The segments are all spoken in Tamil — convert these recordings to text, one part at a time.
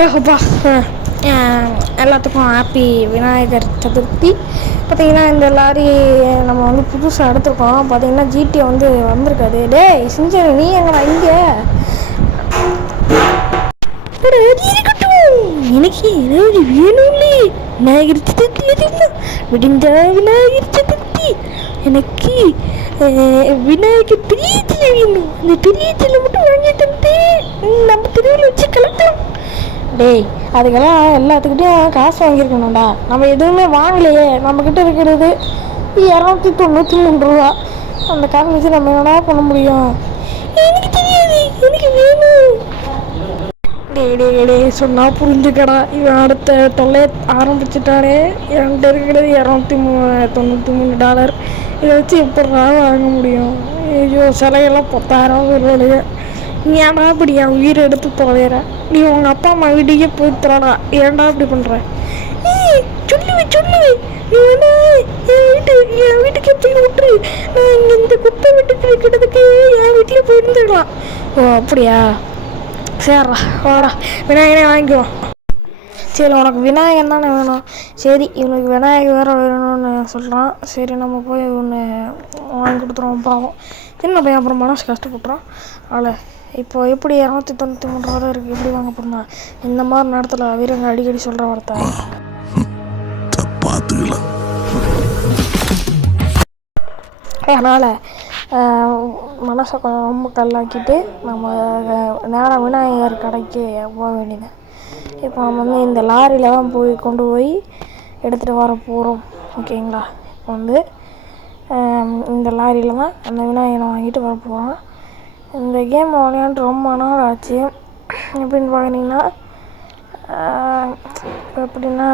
அப்பா எல்லாத்துக்கும் ஹாப்பி விநாயகர் சதுர்த்தி. பார்த்திங்கன்னா இந்த லாரி நம்ம வந்து புதுசாக எடுத்துருக்கோம். பார்த்திங்கன்னா ஜிடிஏ வந்து வந்திருக்காது. டேய் சிஞ்சன், நீ எங்கடா இங்கே? இருக்கட்டும், எனக்கு ஏதாவது வேணும்லே. விநாயகர் சதுர்த்தி வரணும், விடிந்தா விநாயகர் சதுர்த்தி. எனக்கு விநாயகர் பிரியத்தில் வேணும். அந்த பிரியத்தில் மட்டும் வாங்கி தந்து நம்ம தெருவில் வச்சு கலக்கலாம். டேய், அதுக்கெல்லாம் எல்லாத்துக்கிட்டையும் காசு வாங்கியிருக்கணும்டா. நம்ம எதுவுமே வாங்கலையே. நம்மக்கிட்ட இருக்கிறது 293 ரூபா. அந்த காசை வச்சு நம்ம என்னடா பண்ண முடியும்? எனக்கு தெரியாது, எனக்கு வேணும். டே சொன்னால் புரிஞ்சுக்கடா. இவன் அடுத்த தொல்லை ஆரம்பிச்சுட்டானே. என்கிட்ட இருக்கிறது $293. இதை வச்சு எப்படா வாங்க முடியும்? ஐயோ, சிலையெல்லாம் 10,000 ரூபாய். நீ ஏன்டா இப்படி என் உயிரை எடுத்து தொலைற? நீ உங்கள் அப்பா அம்மா வீட்டுக்கே போய்த்துறாடா. ஏன்டா இப்படி பண்ணுற? சொல்லுவேன். நீ வேணா என் வீட்டுக்கே போய் விட்டுரு. நான் இங்கே இந்த குப்பை வீட்டுக்கு வைக்கிறதுக்கு என் வீட்டிலே போயிருந்துக்கலாம். ஓ அப்படியா? சரிடா, வாடா விநாயகனே வாங்கிக்குவோம். சரி, உனக்கு விநாயகன் தானே வேணும். சரி, இவனுக்கு விநாயகர் வேறு வேணும்னு சொல்கிறான். சரி, நம்ம போய் ஒன்று வாங்கி கொடுத்துருவோம். பாவம் சின்ன பையன், அப்புறம் மனசு கஷ்டப்பட்டுறான். அதில் இப்போ எப்படி 293 ரூபா தான் இருக்குது. எப்படி வாங்க போனால் இந்த மாதிரி நேரத்தில் வீரங்க அடிக்கடி சொல்கிற வார்த்தை. அதனால் மனசை கொஞ்சம் ரொம்ப கல்லாக்கிட்டு நம்ம நேரம் விநாயகர் கடைக்கு போக வேண்டியது. இப்போ நம்ம வந்து இந்த லாரியில் தான் கொண்டு போய் எடுத்துகிட்டு வர போகிறோம். ஓகேங்களா? இப்போ வந்து இந்த லாரியில் தான் அந்த விநாயகரை வாங்கிட்டு வர போகிறோம். இந்த கேம் விளையாண்டு ரொம்ப நாள் ஆச்சு. எப்படின்னு பார்க்குறீங்கன்னா, இப்போ எப்படின்னா,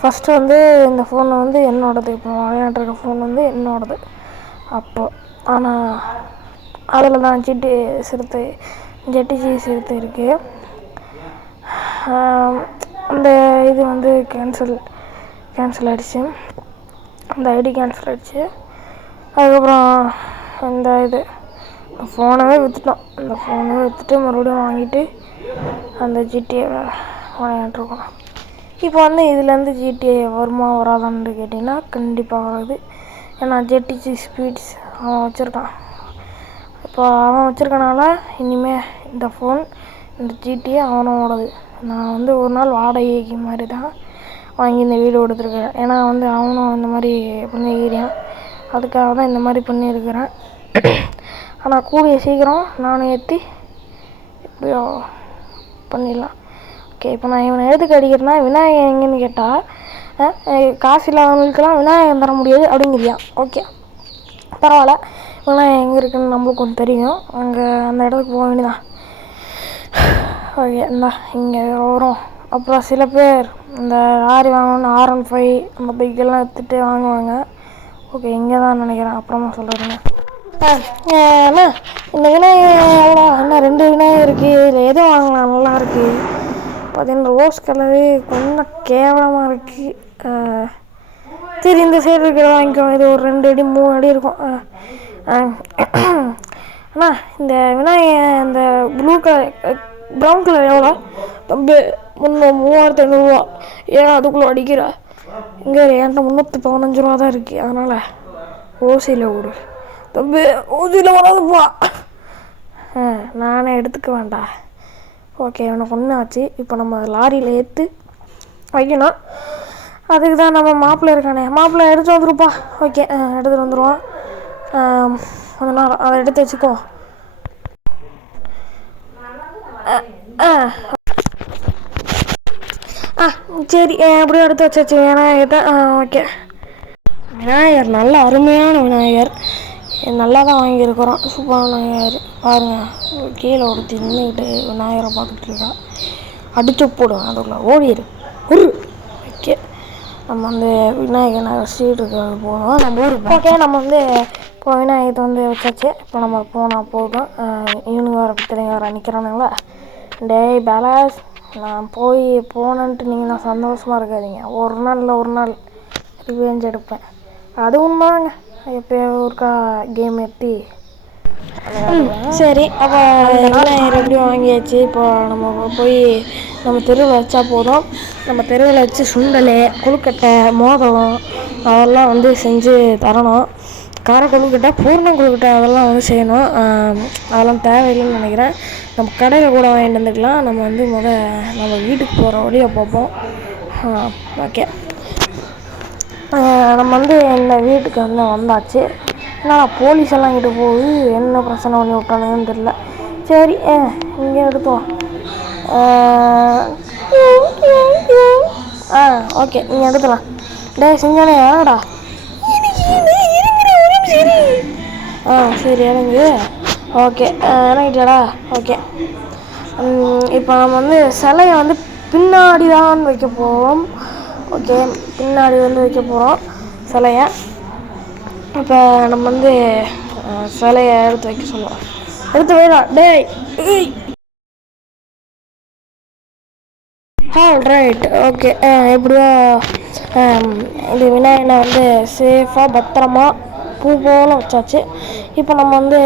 ஃபஸ்ட்டு வந்து இந்த ஃபோன் வந்து என்னோடது. இப்போ விளையாண்டுருக்க ஃபோன் வந்து என்னோடது அப்போ. ஆனால் அதில் தான் ஜெட்டிஜி சிறுத்தை இருக்குது. அந்த இது வந்து கேன்சல் ஆகிடுச்சு. அந்த ஐடி கேன்சல் ஆகிடுச்சு. அதுக்கப்புறம் இந்த ஃபோனவே விற்றுட்டோம். அந்த ஃபோனை விற்றுட்டு மறுபடியும் வாங்கிட்டு அந்த ஜிடிஏ விளையாண்டுருக்கோம். இப்போ வந்து இதுலேருந்து ஜிடிஏ வருமா வராதான்னு கேட்டிங்கன்னா கண்டிப்பாக வராது. ஏன்னா ஜெட்டிஜி ஸ்பீட்ஸ் அவன் வச்சுருக்கான். இப்போ அவன் வச்சுருக்கனால இனிமேல் இந்த ஃபோன் இந்த ஜிடிஏ அவனோடது. நான் வந்து ஒரு நாள் வாடகைக்கு மாதிரி தான் வாங்கி இந்த வீடு கொடுத்துருக்கேன். ஏன்னா வந்து அவனும் இந்த மாதிரி பண்ணிக்கிறான். அதுக்காக தான் இந்த மாதிரி பண்ணியிருக்கிறேன். ஆனால் கூடிய சீக்கிரம் நானும் ஏற்றி எப்படியோ பண்ணிடலாம். ஓகே, இப்போ நான் இவனை எதுக்கு அடிக்கிறேன்னா, விநாயகன் எங்கேன்னு கேட்டால் காசு இல்லாதவங்களுக்கெல்லாம் விநாயகன் தர முடியாது அப்படிங்கிறியான். ஓகே, பரவாயில்ல. விநாயகன் எங்கே இருக்குதுன்னு நம்மளுக்கு கொஞ்சம் தெரியும். அங்கே அந்த இடத்துக்கு போக வேண்டியதான். ஓகே, இங்கே வரும். அப்புறம் சில பேர் இந்த லாரி வாங்கணுன்னு R15 அந்த பைக்கெல்லாம் எடுத்துகிட்டு வாங்குவாங்க. ஓகே, இங்கே தான் நினைக்கிறேன். அப்புறமா சொல்கிறேங்க. அண்ணா, இந்த விநாயகர் எவ்வளோ? அண்ணா 2 விநாயகர் இருக்குது. இதில் எது வாங்கலாம்? நல்லா இருக்குது. பார்த்தீங்கன்னா ரோஸ் கலரு கொஞ்சம் கேவலமாக இருக்குது. சரி, இந்த சைடு இருக்கிறத வாங்கிக்கோங்க. இது ஒரு 2 அடி 3 அடி இருக்கும். அண்ணா, இந்த விநாயகர் இந்த ப்ரௌன் கலர் எவ்வளோ? தம்பி 3500 ரூபா. ஏன் அதுக்குள்ளே அடிக்கிற? இங்கே என்கிட்ட 315 ரூபா தான் இருக்குது. அதனால் ஓசியில் விடு தம்பி. ஓசியில் வராதுப்பா. நானே எடுத்துக்க வேண்டாம். ஓகே, எனக்கு ஒன்று ஆச்சு. இப்போ நம்ம லாரியில் ஏற்று வைக்கணும். அதுக்கு தான் நம்ம மாப்பிள்ளை இருக்கானே, மாப்பிள்ளை எடுத்து வந்துருப்பா. ஓகே, எடுத்துகிட்டு வந்துடுவோம். கொஞ்ச நேரம் அதை எடுத்து வச்சுக்கோ. சரி, எப்படியும் எடுத்து வச்சாச்சு. விநாயகர் ஓகே. விநாயகர் நல்ல அருமையான விநாயகர். நல்லா தான் வாங்கியிருக்கிறோம். சூப்பரான விநாயகர். பாருங்கள், கீழே ஒருத்தி நின்றுக்கிட்டு விநாயகரை பார்த்துட்டு இருக்கா. அடிச்சு போடுவேன், அதுக்குள்ள ஓடிடு. ஓகே, நம்ம வந்து விநாயகனை வச்சுட்டு இருக்கிறது போதும். நம்ம ஊருக்கு ஓகே. நம்ம வந்து இப்போ விநாயகத்தை வந்து வச்சாச்சு. இப்போ நம்ம போனால் போதும். இவனுங்க வேறு பிள்ளைங்க வேறு நிற்கிறானுங்களா? டேய் பேலாஸ், நான் போனேன்ட்டு நீங்கள் நான் சந்தோஷமாக இருக்காதீங்க. ஒரு நாள் ரிவெஞ்ச் எடுப்பேன். அது உண்மைங்க. எப்போயோ ஒருக்கா கேம் ஏற்றி சரி, அப்போ விநாயகர் எப்படியும் வாங்கியாச்சு. இப்போ நம்ம போய் நம்ம தெருவில் வச்சா போதும். நம்ம தெருவில் வச்சு சுண்டல், கொழுக்கட்டை, மோதகம் அதெல்லாம் வந்து செஞ்சு தரணும். கார கொழுக்கட்டை, பூர்ணம் கொழுக்கட்டை அதெல்லாம் வந்து செய்யணும். அதெல்லாம் தேவையில்லைன்னு நினைக்கிறேன். நம்ம கடையில் கூட வாங்கிட்டு வந்துக்கலாம். நம்ம வந்து நம்ம வீட்டுக்கு போகிற வழியை பார்ப்போம். ஓகே, நம்ம வந்து இந்த வீட்டுக்கு வந்து வந்தாச்சு. ஆனால் போலீஸ் எல்லாம் கிட்ட போய் என்ன பிரச்சனை பண்ணி விட்டானுங்கன்னு தெரியல. சரி, இங்கே எடுத்தோம். ஓகே, நீங்கள் எடுத்துலாம். செஞ்சானே வாங்கடா. சரி இறங்கு. ஓகே, இறங்கிட்டாடா. ஓகே, இப்போ நம்ம வந்து சிலையை வந்து பின்னாடி தான் வைக்க போகிறோம். ஓகே, பின்னாடி வந்து வைக்க போகிறோம் சிலையை. இப்போ நம்ம வந்து சிலையை எடுத்து வைக்க சொல்லுவோம். எடுத்து வைடா. ரைட். ஓகே, எப்படியோ இது விநாயகனை வந்து சேஃபாக பத்திரமா பூ போல் வச்சாச்சு. இப்போ நம்ம வந்து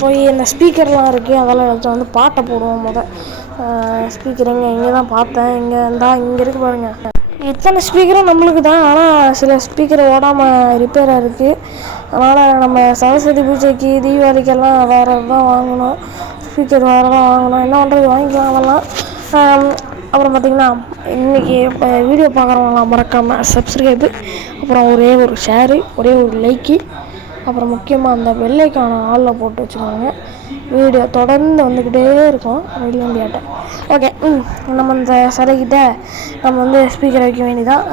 போய் இந்த ஸ்பீக்கர்லாம் இருக்குது, அதெல்லாம் எடுத்து வந்து பாட்டை போடுவோம். ஸ்பீக்கர் இங்கே தான் பார்த்தேன். இங்கே இருக்கு பாருங்கள். இத்தனை ஸ்பீக்கரும் நம்மளுக்கு தான். ஆனால் சில ஸ்பீக்கர் ஓடாமல் ரிப்பேராக இருக்குது. அதனால் நம்ம சரஸ்வதி பூஜைக்கு, தீபாவளிக்கெல்லாம் வேறு தான் வாங்கணும். ஸ்பீக்கர் வேறு தான் வாங்கணும். என்ன பண்ணுறது, வாங்கிக்கலாம் அதெல்லாம். அப்புறம் பார்த்திங்கன்னா, இன்றைக்கி இப்போ வீடியோ பார்க்குறவங்களாம் மறக்காமல் சப்ஸ்கிரைபு, அப்புறம் ஒரே ஒரு ஷேரு, ஒரே ஒரு லைக்கு, அப்புறம் முக்கியமாக அந்த வெள்ளைக்கான ஆளில் போட்டு வச்சுக்கோங்க. வீடியோ தொடர்ந்து வந்துக்கிட்டே இருக்கும் ரயில் இண்டியாட்ட. ஓகே, நம்ம இந்த சிலைக்கிட்ட நம்ம வந்து ஸ்பீக்கர் வைக்க வேண்டியதான்.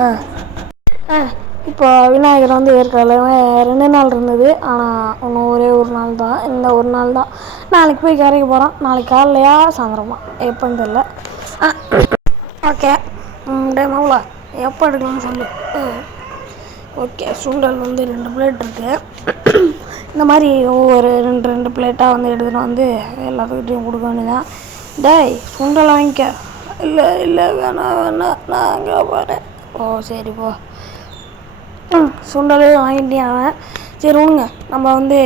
இப்போ விநாயகர் வந்து ஏற்கனவே 2 நாள் இருந்தது. ஆனால் இன்னும் ஒரே ஒரு நாள் தான். இந்த ஒரு நாள் தான். நாளைக்கு போய் கரைக்க போகிறோம். நாளைக்கு காலைலையா சாயந்தரமா எப்போன்னு தெரியல. ஓகே, மாவுளா எப்போ எடுக்கலாம்னு சொல்லு. ஓகே, சுண்டல் வந்து 2 பிளேட் இருக்குது. இந்த மாதிரி ஒவ்வொரு 2 பிளேட்டாக வந்து எடுத்துகிட்டு வந்து எல்லாத்துக்கிட்டையும் கொடுக்க வேண்டியதான். சுண்டல் வாங்கிக்க. இல்லை வேணாம், நான் அங்கே போகிறேன். சரி போ. சுண்டலே வாங்கிட்டேன் அவன். சரி விடுங்க, நம்ம வந்து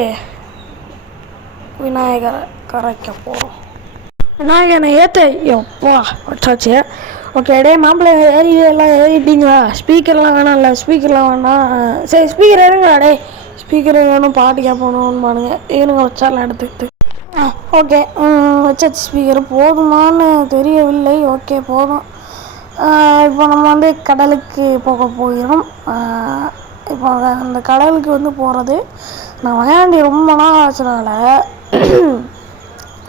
விநாயகரை கரைக்க போகிறோம். விநாயகனை எப்பா வச்சாச்சு. ஓகே, மாப்பிள்ளை எல்லாம் ஏறிட்டீங்களா? ஸ்பீக்கர்லாம் வேணாம்ல? ஸ்பீக்கர்லாம் வேணாம். சரி, ஸ்பீக்கர் எடுங்கடா. ஸ்பீக்கர் வேணும், பாட்டு கேட்பணும்னு பாருங்க. ஏனுங்க வச்சாலாம் எடுத்துக்கிட்டு. ஓகே, வச்சாச்சு. ஸ்பீக்கர் போதுமானு தெரியவில்லை. ஓகே, போதும். இப்போ நம்ம வந்து கடலுக்கு போக போகிறோம். இப்போ அந்த கடலுக்கு வந்து போகிறது நான் விளையாண்டி ரொம்ப நாள் ஆச்சுனால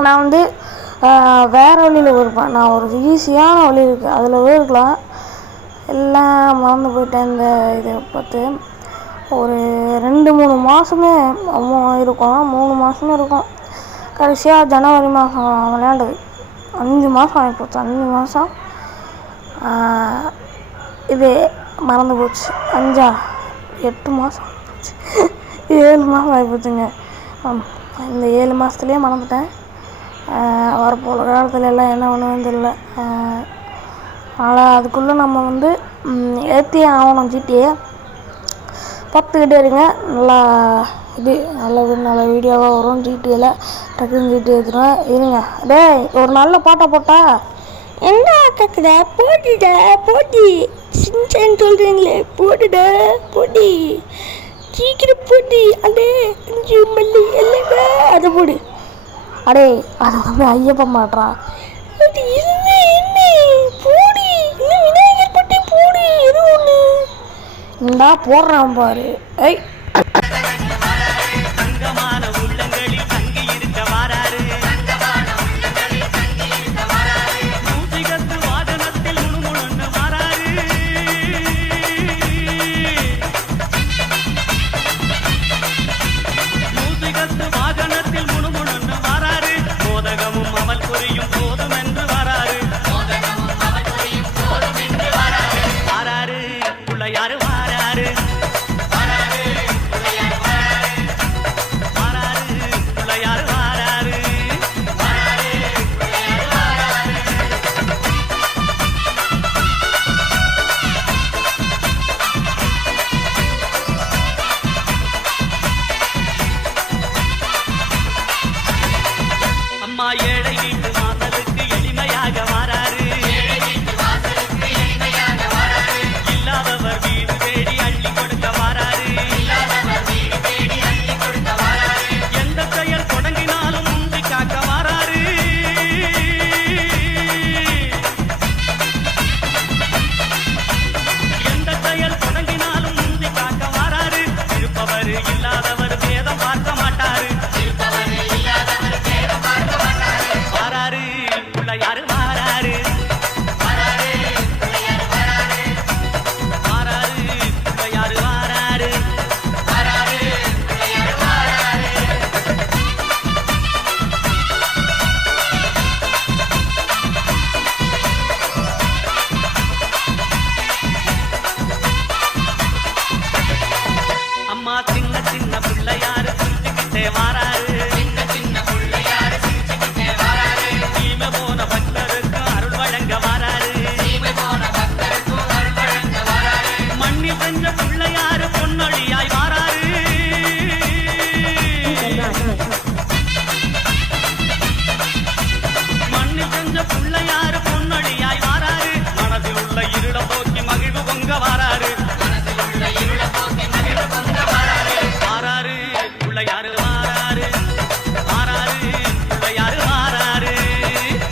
நான் வந்து வேறு வழியில் இருப்பேன். நான் ஒரு ஈஸியான வழி இருக்குது, அதில் போயிருக்கலாம். எல்லாம் மறந்து போயிட்டேன். இந்த இதை பார்த்து ஒரு 2-3 மாதமே இருக்கும். 3 மாதமே இருக்கும். கடைசியாக ஜனவரி மாதம் விளையாண்டது. 5 மாதம் ஆகிப்போச்சு. 5 மாதம் இது மறந்து போச்சு. 8 மாதம் ஆகிப்போச்சு. 7 மாதம் ஆகிப்போச்சுங்க. இந்த 7 மாதத்துலேயே மறந்துட்டேன். வரப்போகிற காலத்துல எல்லாம் என்ன பண்ணுவேன்னு தெரியல. அதனால் அதுக்குள்ளே நம்ம வந்து ஏற்றியே ஆகணும். ஜிடிஏ பார்த்துக்கிட்டே இருங்க. நல்ல வீடியோவாக வரும். ஜிடிஏல டக்குன்னு ஜிடிஏ ஏற்றுருவேன். இருங்க. ஒரு நல்ல பாட்டை போட்டா என்ன கேட்குத? போட்டி சின்சான்னு சொல்கிறீங்களே, போட்டுட போட்டி, சீக்கிரம் போட்டி. அடே 5 மல்லி இல்லைங்க, அதை போடு. அடே அதை வந்து ஐயப்ப மாட்றா. அது இல்லை என்ன போடி, இல்லை விநாயகர் பட்டி போடி, எது ஒன்று இந்தா போடுறான் பாரு. யாரு வாராரு பிள்ளையாரு வாராரு வாராரு பிள்ளையாரு வாராரு வாராரு பிள்ளையாரு வாராரு வாராரு பிள்ளையாரு வாராரு. அம்மா சின்ன சின்ன பிள்ளையாரு சிரிச்சுக்கிட்டே வாராரு சின்ன சின்ன பிள்ளையாரு சிரிச்சுக்கிட்டே வாராரு. சீமை போன பக்தருக்கு அருள் வழங்க வாராரு சீமை போன பக்தருக்கு அருள் வழங்க வாராரு. மண்ணி செஞ்ச பிள்ளையாரு பொன்னொழியாய் வாராரு மண்ணி செஞ்ச பிள்ளையாரு பொன்னொழியாய் வாராரு. மனதில் உள்ள இருள போக்கி மகிழ்வு பொங்க வாராரு மனதில் உள்ள இருள போக்கி மகிழ்வு பொங்க வாராரு வாராரு பிள்ளையாரு வாராரு வாராரு பிள்ளையாரு வாராரு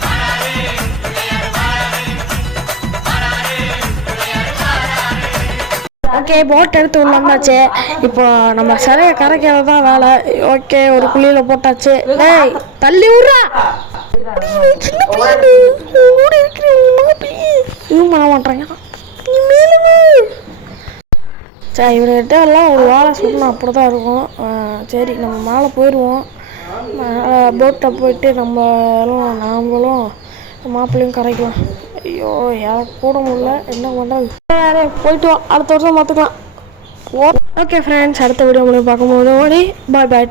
வாராரு பிள்ளையாரு வாராரு வாராரு பிள்ளையாரு வாராரு. ஓகே, போட் எடுத்து வந்தாச்சு. இப்போ நம்ம சிலையை கரைக்கிறது தான் வேலை. ஓகே, ஒரு குழியில் போட்டாச்சு. டேய் தள்ளி விட்றா. சின்ன பிள்ளை ஓடி இருக்கிறேன். இதுவும் பண்ண மாட்டேறாங்க. சரி, இவர்கிட்ட எல்லாம் ஒரு வாழை சொல்லணும், அப்படி தான் இருக்கும். சரி, நம்ம மேலே போயிடுவோம். மேலே போட்டை போயிட்டு நாமளும் மாப்பிள்ளையும் கரைக்கலாம். ஐயோ, யாரை கூட முடியல, என்ன பண்ணுறது. யாரே போயிட்டு வா, அடுத்த வருஷம் பார்த்துக்கலாம். ஓகே ஃப்ரெண்ட்ஸ், அடுத்த வீடியோ பார்க்கும்போது ஓடி பாய் பாய்.